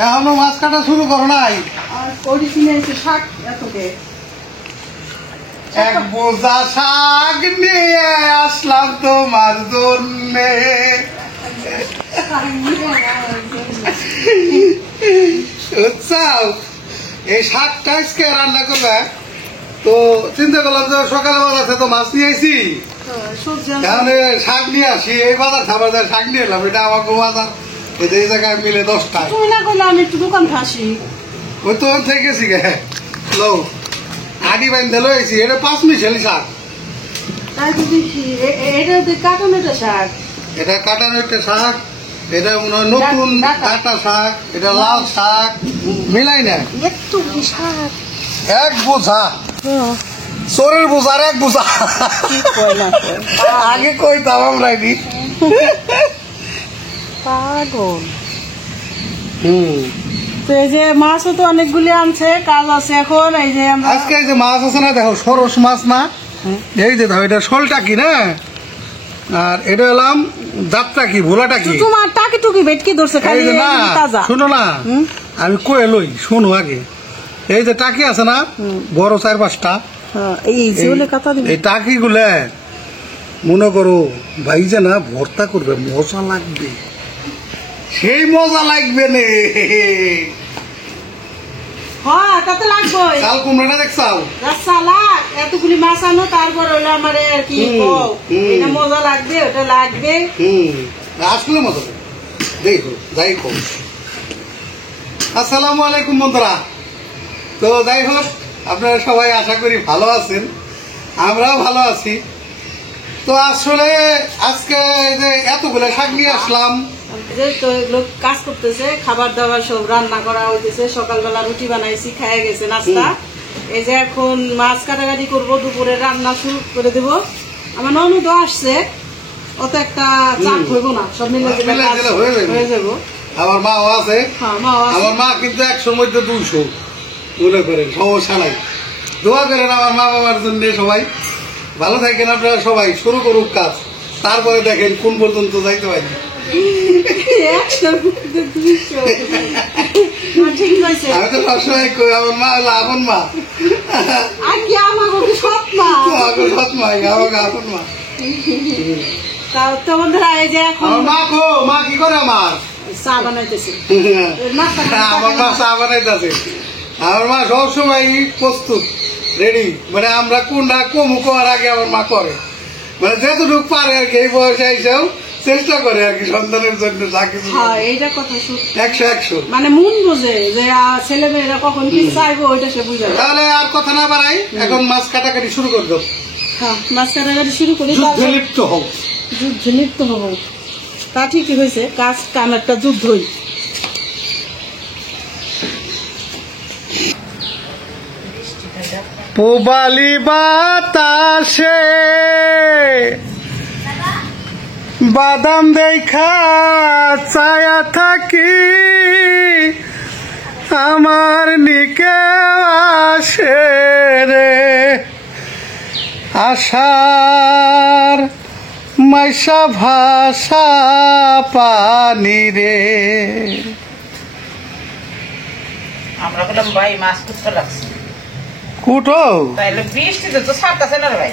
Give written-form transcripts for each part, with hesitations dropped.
এখনো মাছ কাটা শুরু করো নাই? আর করি কিনে এসে শাক এতকে এক বোঝা শাক নিয়ে আসলাম তোমার জন্যে। বুঝছাও? এই শাকটা আজকে রান্না করবে তো চিন্তা করলাম যে সকালে বাজার থেকে তো মাছ নিয়ে আইছি, তাহলে শাক নিয়ে আসি। এই বাজার খাবার শাক নিয়ে এলাম, এটা আমার বাজার এই জায়গায় মিলে 10টায়। তুমি না করলে আমি একটু দোকান ফাঁসি। ওই তো থেকে গেছি গে লো আডি বাইন্দে লইছি। এটা 5 মিশালি শাক। তাই তো দেখি এটা কাটানো একটা শাক, এটা কাটানো একটা শাক, এটা মনে হয় নতুন কাটা শাক, এটা লাল শাক মিলাই না একটু শাক এক বোঝা চোরের বোঝার এক বোঝা। আগে কইতাম আমরা পাগল। তো এই যে মাছও তো অনেকগুলি আনছে, কাজ আছে এখন। এই যে আজকে এই যে মাছ আছে না, দেখো সরস মাছ না, এই যে দেখো এটা শোলটা কি না, আর এটা হলাম জাতটা কি ভোলাটা কি। তোমার টাকি টুকি ভেটকি ধরছে খালি না শুনো না, আমি কয়ে লই শোনো আগে। এই যে টাকি আছে না বড় 4-5টা, এই টাকি গুলা মনে করো ভাই যে না ভর্তা করবে, মজা লাগবে, সেই মজা লাগবে নে। হ্যাঁ তাতে লাগবে। চাল কুমড়াটা দেখছাও? এতগুলি মাছ আনো, তারপর হলো আমার আর কি এটা মজা লাগবে, ওটা লাগবে। আসলে মজা দেখো যাই হোক। আসসালামু আলাইকুম বন্ধুরা। তো যাই হোক, আপনারা সবাই আশা করি ভালো আছেন, আমরাও ভালো আছি। তো আসলে আজকে যে এতগুলো শাক নিয়ে আসলাম, তো লোক কাজ করতেছে, খাবার দাবার সব রান্না করা হইতেছে। সকালবেলা রুটি বানাইছি, খাইয়ে গেছে নাস্তা। এই যে এখন মাছ কাটাকাটি করবো, দুপুরে রান্না শুরু করে দেব। আমার ননদ আসছে, অত একটা চাপ হইব না, সব মিলে হয়ে যাব। আমার মাও আছে, আমার মা কিন্তু 100-র মধ্যে 200 মনে করেন, সমস্যা নাই। দোয়া করেন আমার মা বাবার জন্য, সবাই ভালো থাকেন। আপনারা সবাই শুরু করুক কাজ, তারপরে দেখেন কোন পর্যন্ত যাইতে পারি। আমি তো সবসময় কই আমার মা হলো আপন মা, সৎ মা, আমাকে সৎ মা, আমাকে আপন মা। আমার মা কি করে? আমার চা বানাইতেছে, আমার মা চা বানাইতেছে। আমার মা সবসময় প্রস্তুত, রেডি। মানে আমরা কোনটা কমু করার আগে আমার মা করে, মানে যতটুকু পারে আর কি। এই বয়সে এসেও চেষ্টা করে আর কি সন্তানের জন্য যা কিছু। এইটা কথা 100 মানে মন বোঝে যে ছেলে মেয়েরা কখন কি চাইবো, ওইটা সে বুঝে। তাহলে আর কথা না বাড়াই, এখন মাছ কাটাকাটি শুরু করে দাও। হ্যাঁ, মাছ কাটাকাটি শুরু করি। যুদ্ধে লিপ্ত হোক, যুদ্ধে লিপ্ত হবো, তা ঠিকই হয়েছে। কাজ কাম একটা যুদ্ধই। পুবালি বাতাসে বাদাম দেখা ছায়া থাকি, আমার নিকে আসে রে আশার মাইশা ভাষা পানি রে। আমরা বললাম ভাই মাছ কুটতে লাগছে, কুটো তাইলে বৃষ্টিতে তো ছাড়তেছে না ভাই,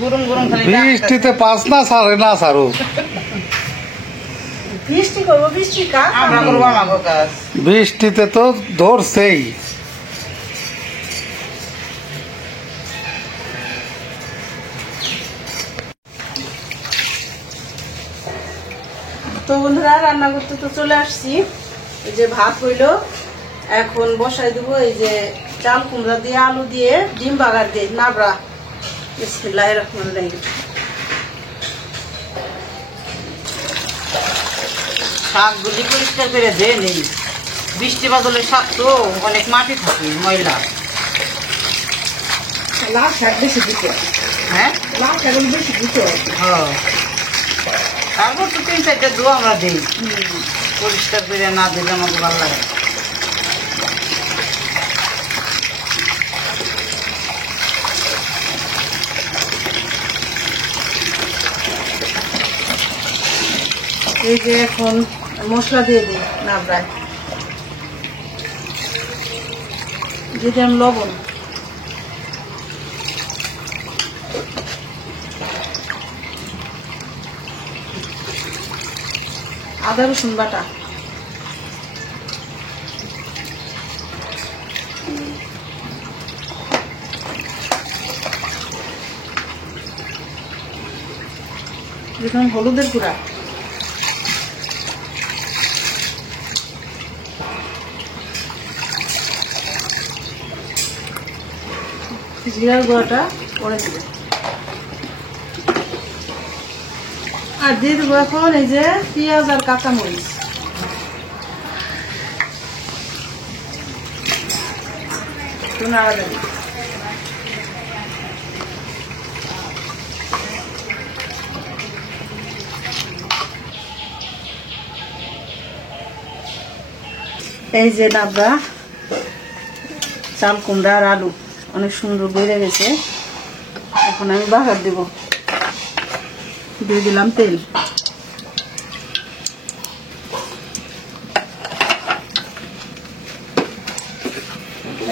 গরম গরম খালি বৃষ্টিতে পাস না ছাড়ে না ছাড়ো, বৃষ্টি করবো, বৃষ্টি কাজ আমরা করবো আমাকে কাজ। বৃষ্টিতে তো ধরছেই। তো বন্ধুরা রান্না করতে তো চলে আসছি। এই যে ভাত হইলো, এখন বসাই দেবো এই যে চাল কুমড়া দিয়ে, আলু দিয়ে, ডিম বাগার দিয়ে নাবড়া। বিসমিল্লাহির রহমানির রহিম। শাকগুলি পরিষ্কার করে দিয়ে নেই, বৃষ্টি বাদলের শাক তো অনেক মাটি থাকে, ময়লা। লাল শাক বেশি দিতে, হ্যাঁ লাল শাক বেশি দিতে। হ্যাঁ, তারপর তো 3-4টা দু আমরা দিই, পরিষ্কার করে না দিলে আমাকে ভালো লাগে। এই যে এখন মশলা দিয়ে দিই নাবড়ায়। দিয়ে দিলাম লবণ, আদা রসুন বাটা, দিলাম হলুদের গুঁড়া, জিরার গুঁড়াটা পরে দিব, আর দিয়ে দেবো এখন এই যে পেঁয়াজ আর কাঁচামরিচ। নাড়া দেব, এই যে ডাবরা চাল কুমড়া আর আলু অনেক সুন্দর বেড়ে গেছে। এখন আমি বাগার দেব, দিয়ে দিলাম তেল,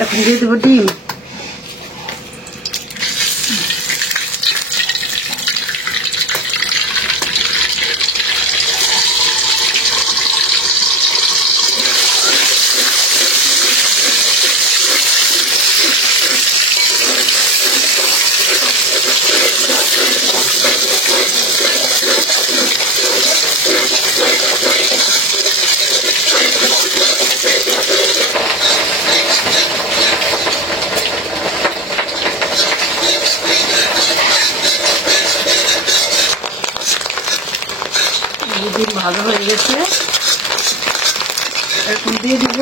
এখন দিয়ে দেবো ডিম, ডিম ভালো হয়ে গেছে। এখন দিয়ে দিব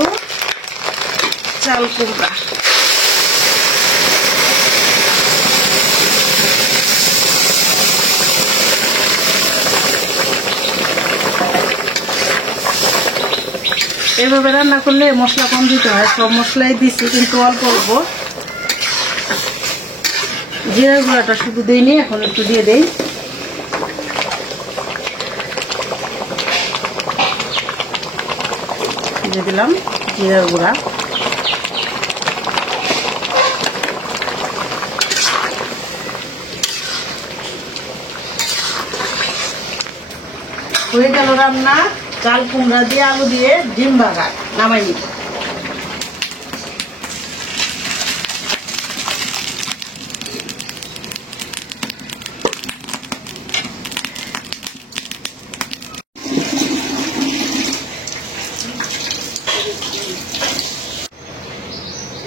চাল কুমড়া, এভাবে রান্না করলে মশলা কম দিতে হয়, সব মশলাই দিচ্ছি কিন্তু অল্প অল্প, জিরার গুঁড়াটা শুধু দিইনি, এখন একটু দিয়ে দেই, দিয়ে দিলাম জিরার গুঁড়া, হয়ে গেল রান্না চাল কুমড়া দিয়ে আলু দিয়ে ডিম ভাজা, নামাই নিব।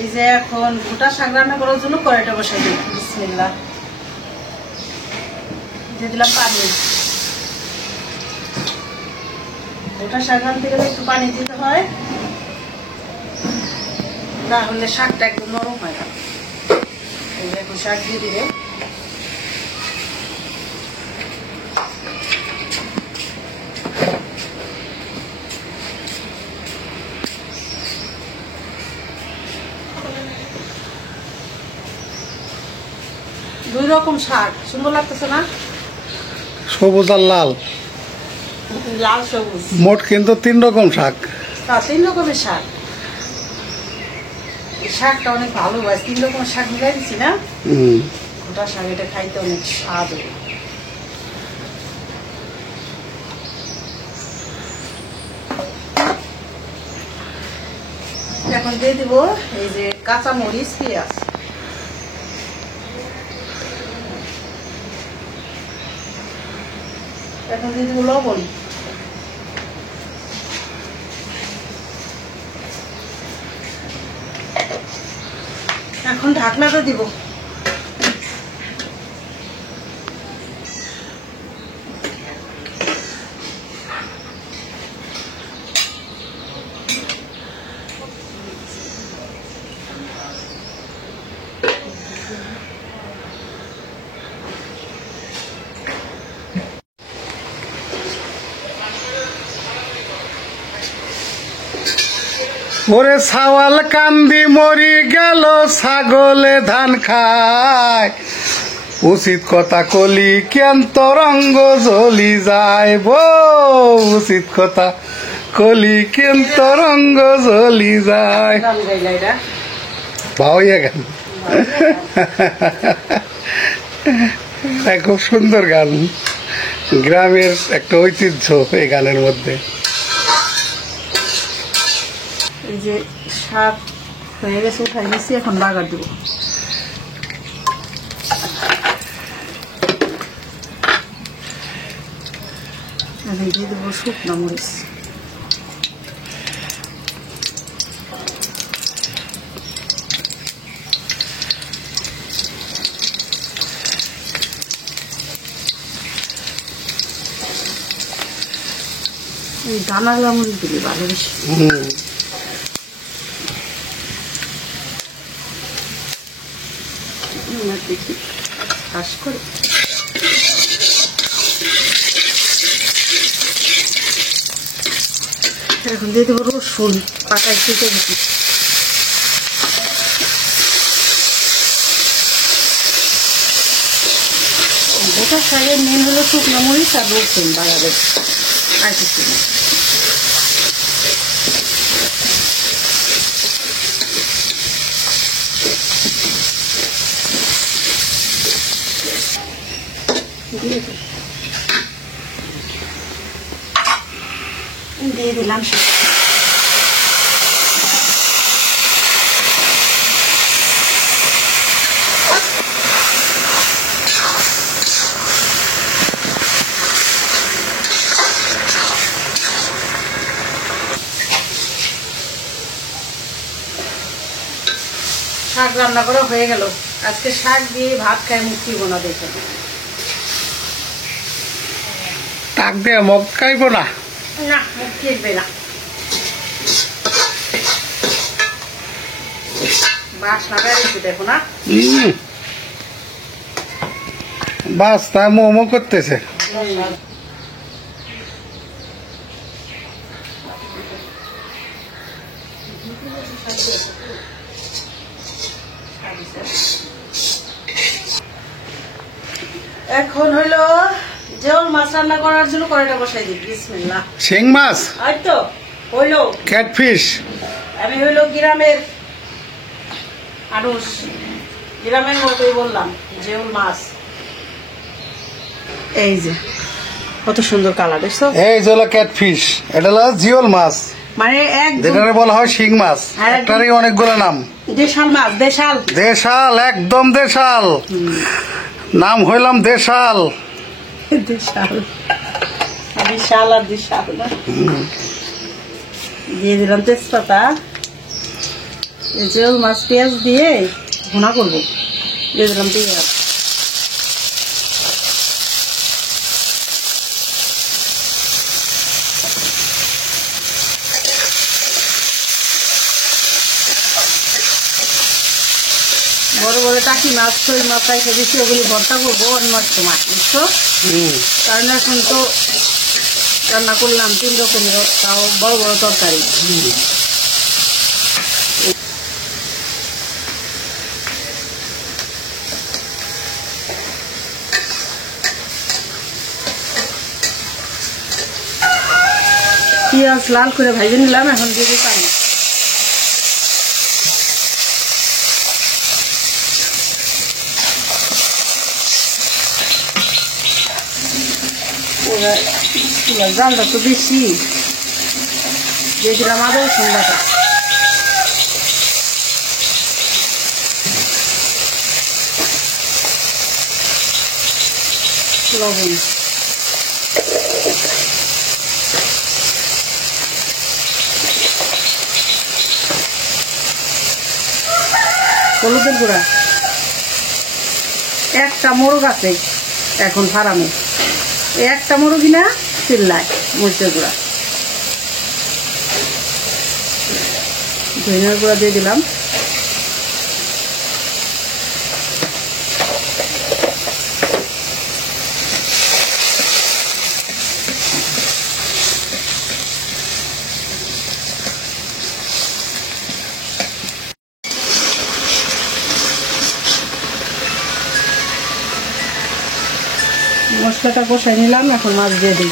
এই যে এখন গোটা শাক রান্না করার জন্য কড়াইটা বসাই দিই, বিসমিল্লাহ, দিয়ে দিলাম পানি। গোটা শাক রান্নতে গেলে একটু পানি দিতে হয়, না হলে শাকটা একদম নরম হয় না। এই যে এখন শাক দিয়ে দিবে, দুই রকম শাক, সুন্দর লাগতেছে না? সবুজ আর লাল, লাল সবুজ, মোট কিন্তু 3 রকম শাক। 3 রকমের শাক, এই শাকটা অনেক ভালো হয়, 3 রকমের শাক মিলাই দিচ্ছি না, গোটা শাক, এটা খাইতে অনেক স্বাদ হয়। এখন দিয়ে দিব এই যে কাঁচা মরিচ, পেঁয়াজ, এখন দিয়ে দিব লবণ, এখন ঢাকনাটা দিব, ওরে ছাওয়াল কান্দি মরি গেল, ছাগলে ধান খায়, উচিত কথা কলি কেন তরঙ্গ জ্বলি যায়, উচিত কথা কলি কেন তরঙ্গ জ্বলি যায়। ভাওয়াইয়া গান খুব সুন্দর গান, গ্রামের একটা ঐতিহ্য এই গানের মধ্যে। এই যে শাক হয়ে গেছে, উঠাই নিচ্ছি, এখন বাগার দেব। দিয়ে দেবো শুকনো মরিচ, এই দানাগুলো মরিচ দিলে ভালো বেশি। দেখি চাষ করে এখন দিয়ে দেবো রসুন পাতায় কেটে দিচ্ছি। গোটা শাকের মেন হলো শুকনো মরিচ আর রসুন বাড়াবে, আর কিছু না। দিয়ে দিলাম শাক রান্না করা হয়ে গেল। আজকে শাক দিয়ে ভাত খাই, মুক্তি বোনা দেখে টাক দিয়ে মগ খাইব না, না মুখ খেলবে না। বাসনা বেড়েছে দেখো না, বাস তা মোমো করতেছে। এখন হইলো জল মাছ রান্না করার জন্য কড়াইটা বসাই দিই। বিসমিল্লাহ। শিং মাছ, এই তো হইলো ক্যাটফিশ। আমি হইলো গ্রামের মানুষ, গ্রামের মতোই বললাম জেউল মাছ। এই যে কত সুন্দর কালার দেখছো, এই যে হলো ক্যাটফিশ, এটা হলো জিওল মাছ, মানে একদম যেটারে বলা হয় শিং মাছ। একটারই অনেকগুলো নাম। দেশাল মাছ, দেশাল দেশাল, একদম দেশাল, নাম হইলাম দেশাল। দেশাল বিশাল আর দেশাল না। দিয়ে দিলাম তেজপাতা, জেউল মাছ পেঁয়াজ দিয়ে ভুনা করবো। দিয়ে দিলাম পেঁয়াজ, বড় বড় টাকি মাছ, ছই মাছ চাইতে দিচ্ছি, ওগুলি ভর্তা করবো অন্য সময়, বুঝছো? কারণ এখন তো রান্না করলাম 3 রকমের, তাও বড় বড় তরকারি। পেঁয়াজ লাল করে ভাজে নিলাম, এখন দিয়ে দিই পানি। জালটা তো বেশি, দিয়ে দিলাম আদা রসুন বাটা, লবণ, হলুদের গুঁড়া, একটা মোরগ আছে এখন ফার্মে, একটা মুরগি না চিল্লায়, মরিচের গুঁড়া, ধনিয়ার গুঁড়া দিয়ে দিলাম, মশলাটা কষাই নিলাম, এখন মাছ দিয়ে দিই।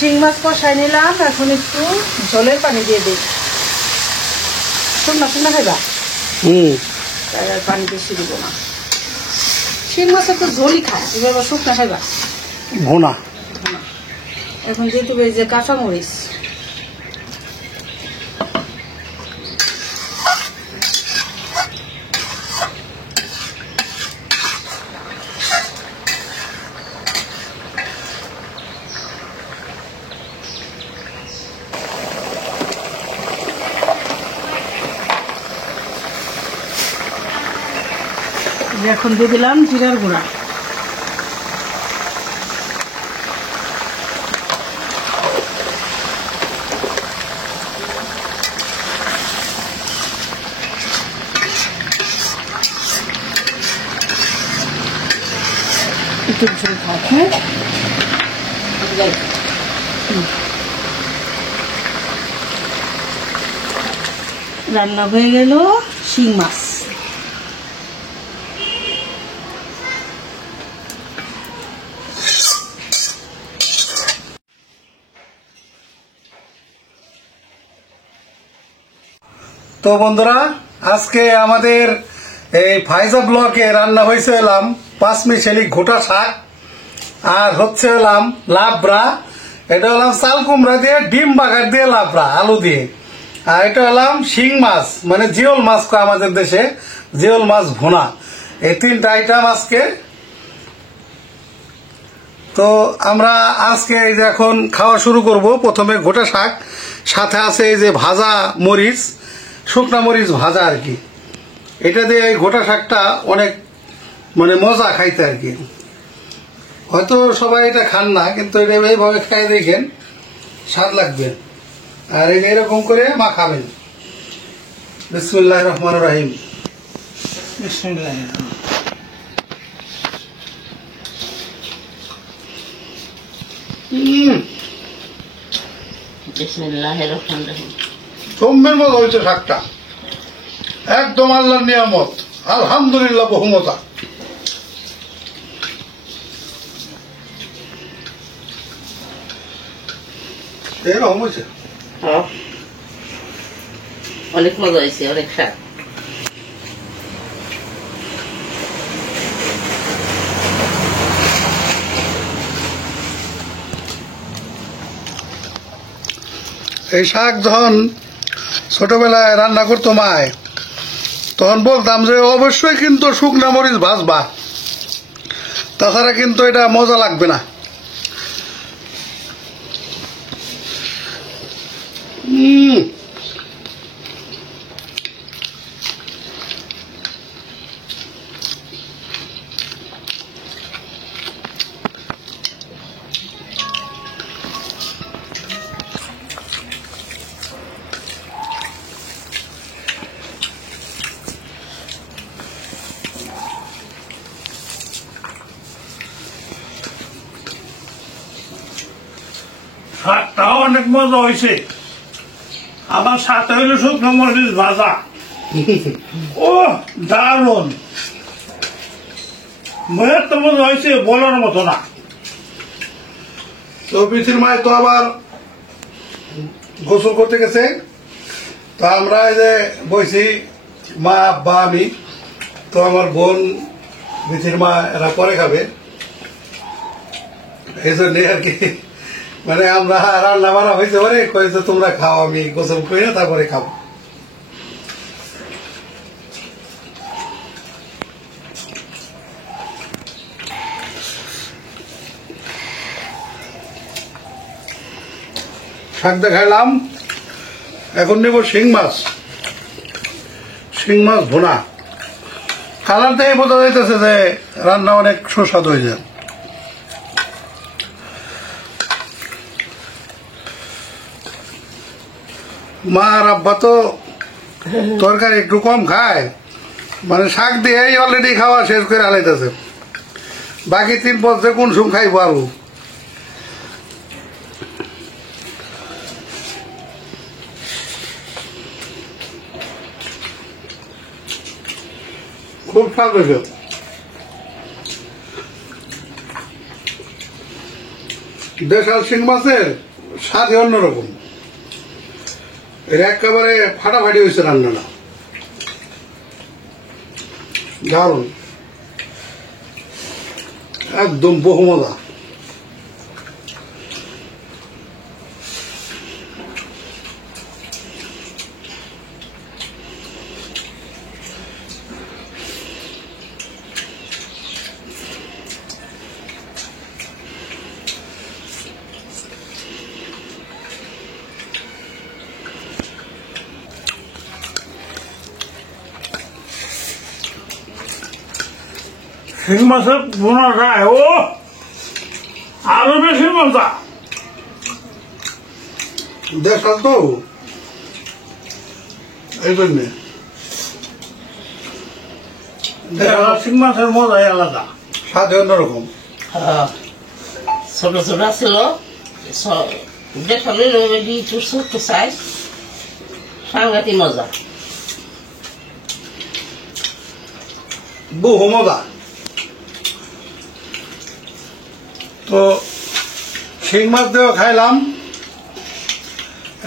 শিং মাছ কষাই নিলাম, এখন একটু ঝোলের পানি দিয়ে দিই। শুকনা শুকনা খাইবা, তাই আর পানি বেশি দিব না। শিং মাছের তো ঝোলই খায়, এবার শুকনা খাইবা ভুনা। এখন দিয়ে দেবে এই যে কাঁচামরিচ, এখন দিয়ে দিলাম জিরার গুঁড়া, একটু ঝোল থাক। হ্যাঁ, রান্না হয়ে গেল শিং মাছ। তো বন্ধুরা, আজকে আমাদের এই ফাইজা ব্লকে রান্না হয়েছে এলাম পাঁচমিশালি ঘোটা শাক, আর হচ্ছে এলাম লাবড়া। এটা হলাম চাল কুমড়া দিয়ে ডিম বাগার দিয়ে লাবড়া আলু দিয়ে, আর এটা হলাম শিং মাছ মানে জিওল মাছ কয় আমাদের দেশে, জিওল মাছ ভুনা। এই তিনটা আইটেম আজকে। তো আমরা আজকে এই যে এখন খাওয়া শুরু করব। প্রথমে গোটা শাক, সাথে আছে এই যে ভাজা মরিচ, শুকনা মরিচ ভাজা আর কি। এটা দিয়ে এই গোটা শাকটা অনেক মানে মজা খাইতে আর কি। হয়তো সবাই এটা খান না, কিন্তু এটা এইভাবে খাই দেখেন, স্বাদ লাগবে। আর এরকম করে মাখাবেন। বিসমিল্লাহির রহমানির রহিম। বিসমিল্লাহির রহমানির রহিম। সম্মের মতো হয়েছে শাকটা, একদম আল্লাহর নিয়ামত, আলহামদুলিল্লাহ বহুমতা। এরকম হয়েছে, অনেক মজা হয়েছে, অনেক স্বাদ। এই শাক যখন ছোটবেলায় রান্না করতো মায়, তখন বলতাম যে অবশ্যই কিন্তু শুকনা মরিচ ভাজবা, তাছাড়া কিন্তু এটা মজা লাগবে না। শাকটাও অনেক মজা হয়েছে। আমার সাথে হইল শুকনো মরিচ ভাজা। ও দারুন, মনের তো মজা হয়েছে, বলার মতো না। তো পিসির মায় তো আবার গোসল করতে গেছে। তো আমরা এই যে বইছি, মা আব্বা আমি, তো আমার বোন পিসির মা এরা পরে খাবে, এই জন্য আর কি। মানে আমরা রান্না বান্না হয়েছে পরে কয়েছে তোমরা খাও, আমি গোসল করি না তারপরে খাবো। শাক দেখাইলাম, এখন নেব শিং মাছ। শিং মাছ ভুনা। কালার থেকে বোঝা যাইতেছে যে রান্না অনেক সুস্বাদু হয়ে যায়। মা আর আব্বা তো তরকারি একটু কম খায়, মানে শাক দিয়েই অলরেডি খাওয়া শেষ করে হালাইতেছে। বাকি তিন পথে কোন সুম খাইব আরো। খুব স্বাদ হয়েছে। দেশাল শিং মাছের স্বাদই অন্যরকম। এটা একেবারে ফাটাফাটি হয়েছে রান্নাটা, দারুন, একদম বহু মজা। শিং মাছের বোনাটা ও আরো বেশি মজা। দেখাল তো এই জন্যে শিং মাছের মজাই আলাদা, স্বাদই অন্যরকম। ছোট ছোট ছিল দেখালে ছোট্ট সাইজ, সাংঘাতিক মজা। বহু মজা। তো শিং মাছ দিয়েও খাইলাম,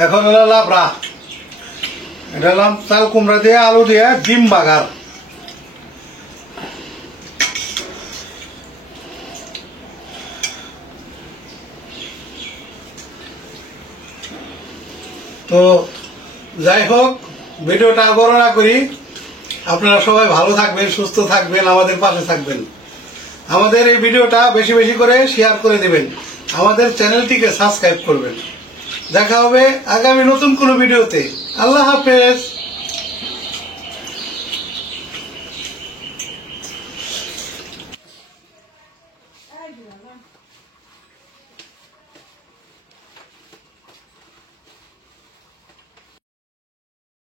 এখন হলো লাবড়া, এটা হলাম চাল কুমড়া দিয়ে আলু দিয়ে ডিম বাগার। তো যাই হোক, ভিডিওটা বর্ণনা করি, আপনারা সবাই ভালো থাকবেন, সুস্থ থাকবেন, আমাদের পাশে থাকবেন। আমাদের এই ভিডিওটা বেশি বেশি করে শেয়ার করে দেবেন, আমাদের চ্যানেলটিকে সাবস্ক্রাইব করবেন। দেখা হবে আগামী নতুন কোনো ভিডিওতে। আল্লাহ হাফেজ।